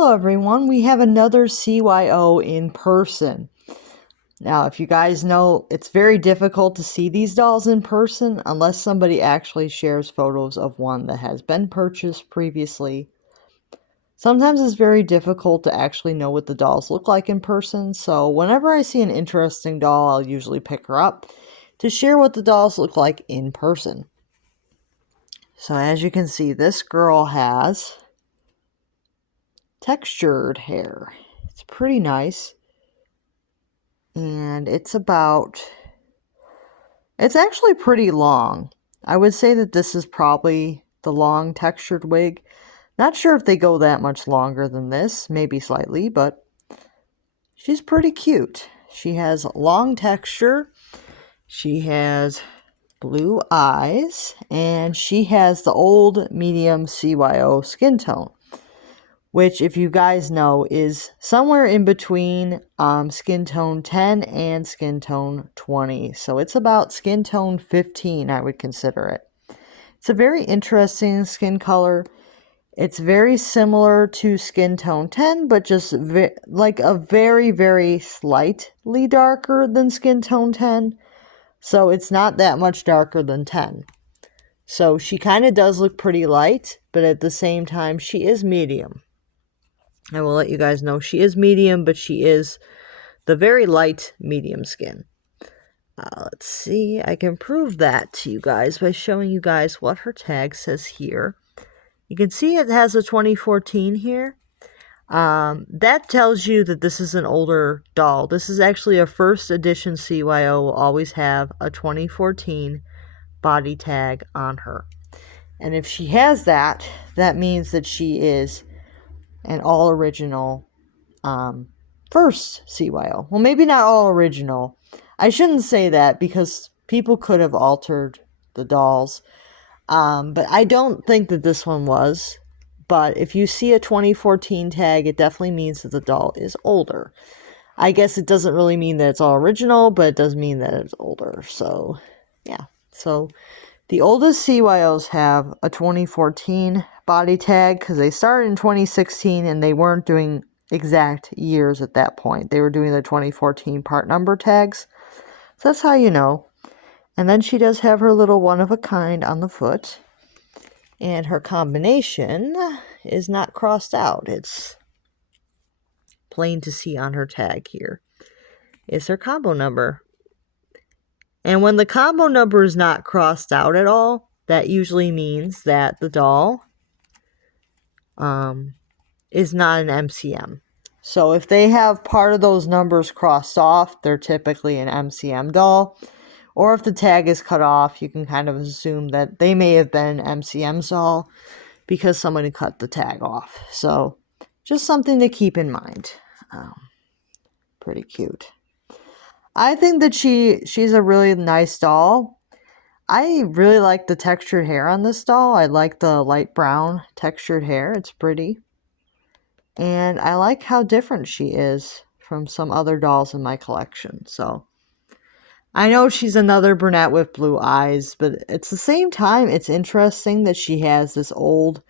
Hello everyone, we have another CYO in person. Now, if you guys know, it's very difficult to see these dolls in person unless somebody actually shares photos of one that has been purchased previously. Sometimes it's very difficult to actually know what the dolls look like in person, so whenever I see an interesting doll, I'll usually pick her up to share what the dolls look like in person. So as you can see, this girl has textured hair. It's pretty nice. And it's actually pretty long. I would say that this is probably the long textured wig. Not sure if they go that much longer than this, maybe slightly, but she's pretty cute. She has long texture. She has blue eyes, and she has the old medium CYO skin tone, which, if you guys know, is somewhere in between skin tone 10 and skin tone 20. So it's about skin tone 15, I would consider it. It's a very interesting skin color. It's very similar to skin tone 10, but just like a very, very slightly darker than skin tone 10. So it's not that much darker than 10. So she kind of does look pretty light, but at the same time, she is medium. I will let you guys know she is medium, but she is the very light medium skin. Let's see, I can prove that to you guys by showing you guys what her tag says here. You can see it has a 2014 here. That tells you that this is an older doll. This is actually a first edition CYO, will always have a 2014 body tag on her. And if she has that, that means that she is an all original first CYO. Well, maybe not all original. I shouldn't say that because people could have altered the dolls. But I don't think that this one was. But if you see a 2014 tag, it definitely means that the doll is older. I guess it doesn't really mean that it's all original, but it does mean that it's older. So, yeah. So, the oldest CYOs have a 2014 body tag because they started in 2016 and they weren't doing exact years at that point. They were doing the 2014 part number tags. So that's how you know. And then she does have her little one-of-a-kind on the foot. And her combination is not crossed out. It's plain to see on her tag here. Is her combo number. And when the combo number is not crossed out at all, that usually means that the doll is not an MCM. So if they have part of those numbers crossed off, they're typically an MCM doll. Or if the tag is cut off, you can kind of assume that they may have been an MCM doll because somebody cut the tag off. So just something to keep in mind. Pretty cute. I think that she's a really nice doll. I really like the textured hair on this doll. I like the light brown textured hair. It's pretty. And I like how different she is from some other dolls in my collection. So I know she's another brunette with blue eyes, but at the same time, it's interesting that she has this old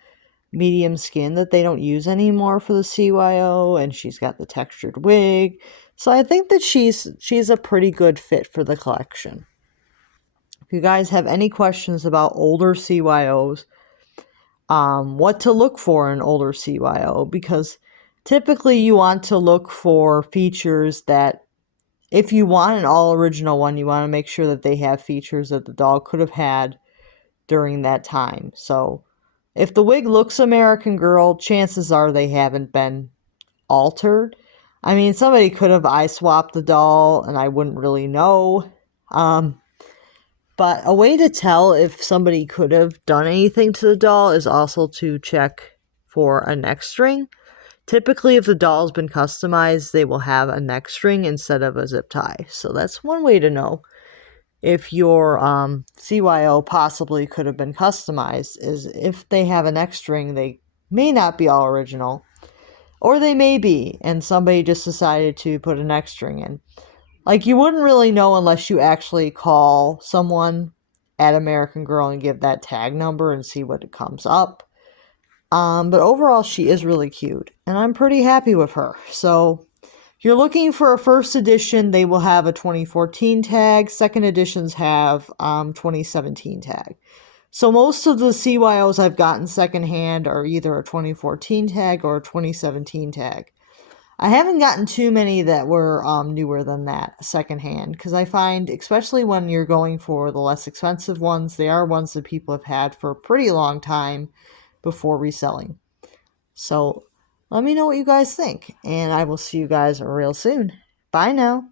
medium skin that they don't use anymore for the CYO, and she's got the textured wig. So I think that she's a pretty good fit for the collection. If you guys have any questions about older CYOs, what to look for in older CYO, because typically you want to look for features that, if you want an all original one, you want to make sure that they have features that the doll could have had during that time. So if the wig looks American Girl, chances are they haven't been altered. I mean, somebody could have eye swapped the doll and I wouldn't really know. But a way to tell if somebody could have done anything to the doll is also to check for a neck string. Typically, if the doll's been customized, they will have a neck string instead of a zip tie. So that's one way to know if your CYO possibly could have been customized, is if they have a neck string, they may not be all original. Or they may be, and somebody just decided to put a neck string in. Like, you wouldn't really know unless you actually call someone at American Girl and give that tag number and see what it comes up. But overall, she is really cute, and I'm pretty happy with her. So, if you're looking for a first edition, they will have a 2014 tag. Second editions have 2017 tag. So most of the CYOs I've gotten secondhand are either a 2014 tag or a 2017 tag. I haven't gotten too many that were newer than that secondhand, because I find, especially when you're going for the less expensive ones, they are ones that people have had for a pretty long time before reselling. So let me know what you guys think, and I will see you guys real soon. Bye now.